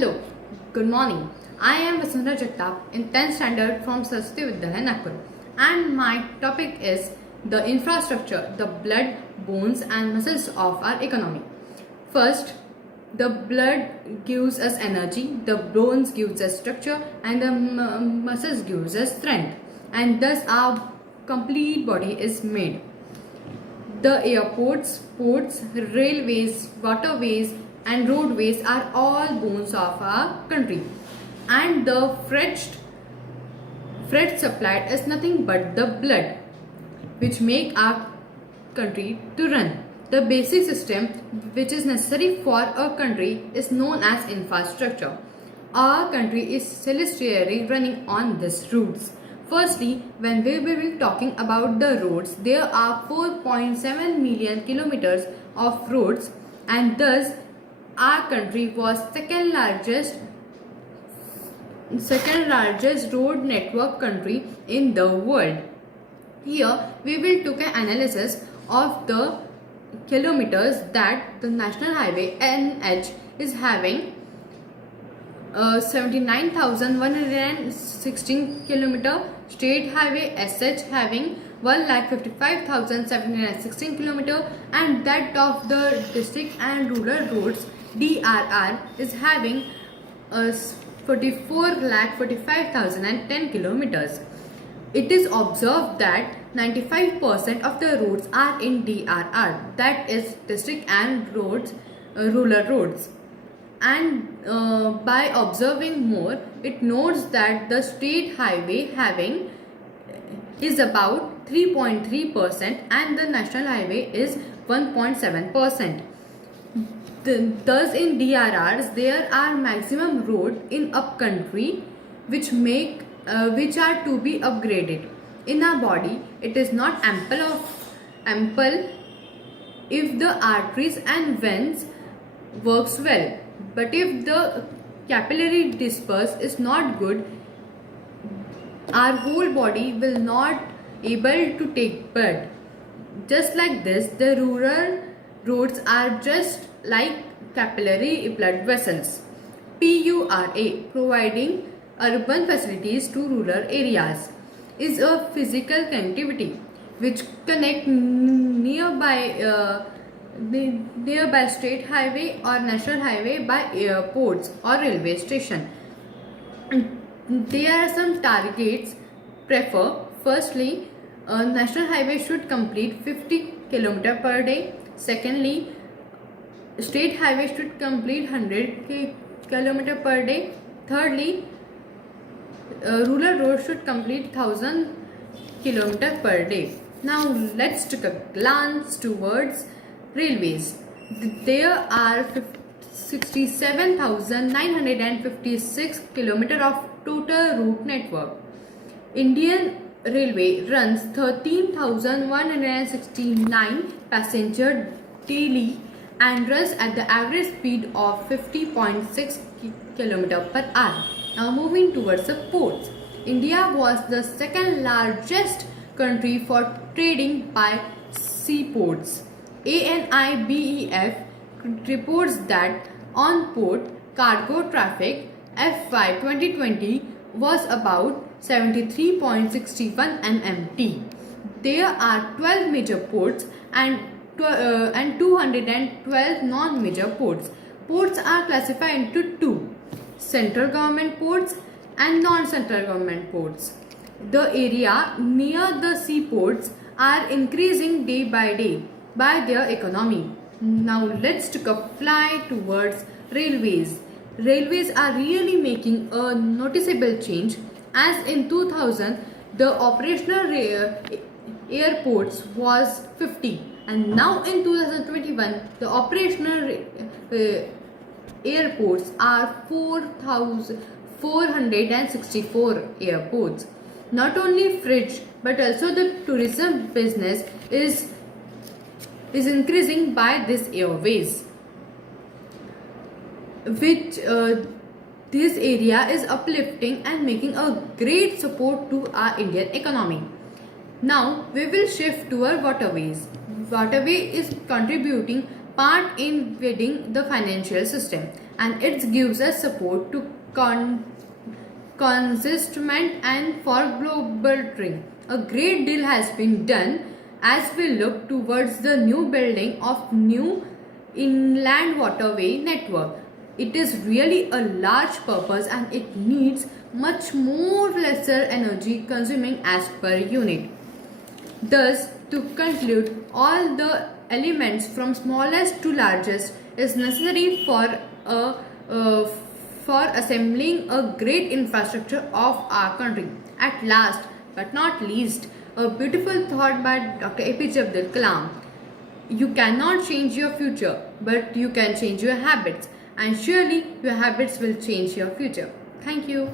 Hello, good morning. I am Vasundhara Jagtap in 10th standard from Saraswati Vidyalaya, Nagpur, and my topic is the infrastructure, the blood, bones, and muscles of our economy. First, the blood gives us energy, the bones gives us structure, and the muscles gives us strength, and thus our complete body is made. The airports, ports, railways, waterways, and roadways are all bones of our country. And the freight supplied is nothing but the blood, which make our country to run. The basic system which is necessary for a country is known as infrastructure. Our country is celestially running on these routes. Firstly, when we will be talking about the roads, there are 4.7 million kilometers of roads, and thus our country was second largest road network country in the world. Here we will take an analysis of the kilometers that the national highway NH is having. 79,116 kilometer, state highway SH having 1,55,716 kilometer, and that of the district and rural roads DRR is having 44,45,010 kilometers. It is observed that 95% of the roads are in DRR, that is district and roads, rural roads. And by observing more, it notes that the state highway having is about 3.3% and the national highway is 1.7%. Thus in DRRs there are maximum road in upcountry which are to be upgraded. In our body it is not ample if the arteries and veins works well, but if the capillary disperse is not good, our whole body will not able to take blood. Just like this, the rural roads are just like capillary blood vessels. PURA, providing urban facilities to rural areas, is a physical connectivity which connect nearby state highway or national highway by airports or railway station. There are some targets prefer. Firstly, national highway should complete 50 km per day. Secondly, state highway should complete 100 km per day. Thirdly, rural road should complete 1000 km per day. Now let's take a glance towards railways. There are 67,956 km of total route network. Indian Railway runs 13,169 passenger daily and runs at the average speed of 50.6 km per hour. Now moving towards the ports. India was the second largest country for trading by seaports. ANIBEF reports that on port cargo traffic FY 2020 was about 73.61 MMT. There are 12 major ports and 212 non-major ports. Ports are classified into two: central government ports and non-central government ports. The area near the seaports are increasing day by day by their economy. Now let's take a fly towards railways. Railways are really making a noticeable change, as in 2000 the operational airports was 50 and now in 2021 the operational airports are 4,464 airports. Not only freight but also the tourism business is increasing by this airways, which this area is uplifting and making a great support to our Indian economy. Now we will shift to our waterways. Waterway is contributing part in feeding the financial system, and it gives us support to consistent and for global trade. A great deal has been done as we look towards the new building of new inland waterway network. It is really a large purpose and it needs much more lesser energy consuming as per unit. Thus, to conclude, all the elements from smallest to largest is necessary uh, for assembling a great infrastructure of our country. At last, but not least, a beautiful thought by Dr. APJ Abdul Kalam. You cannot change your future, but you can change your habits, and surely your habits will change your future. Thank you.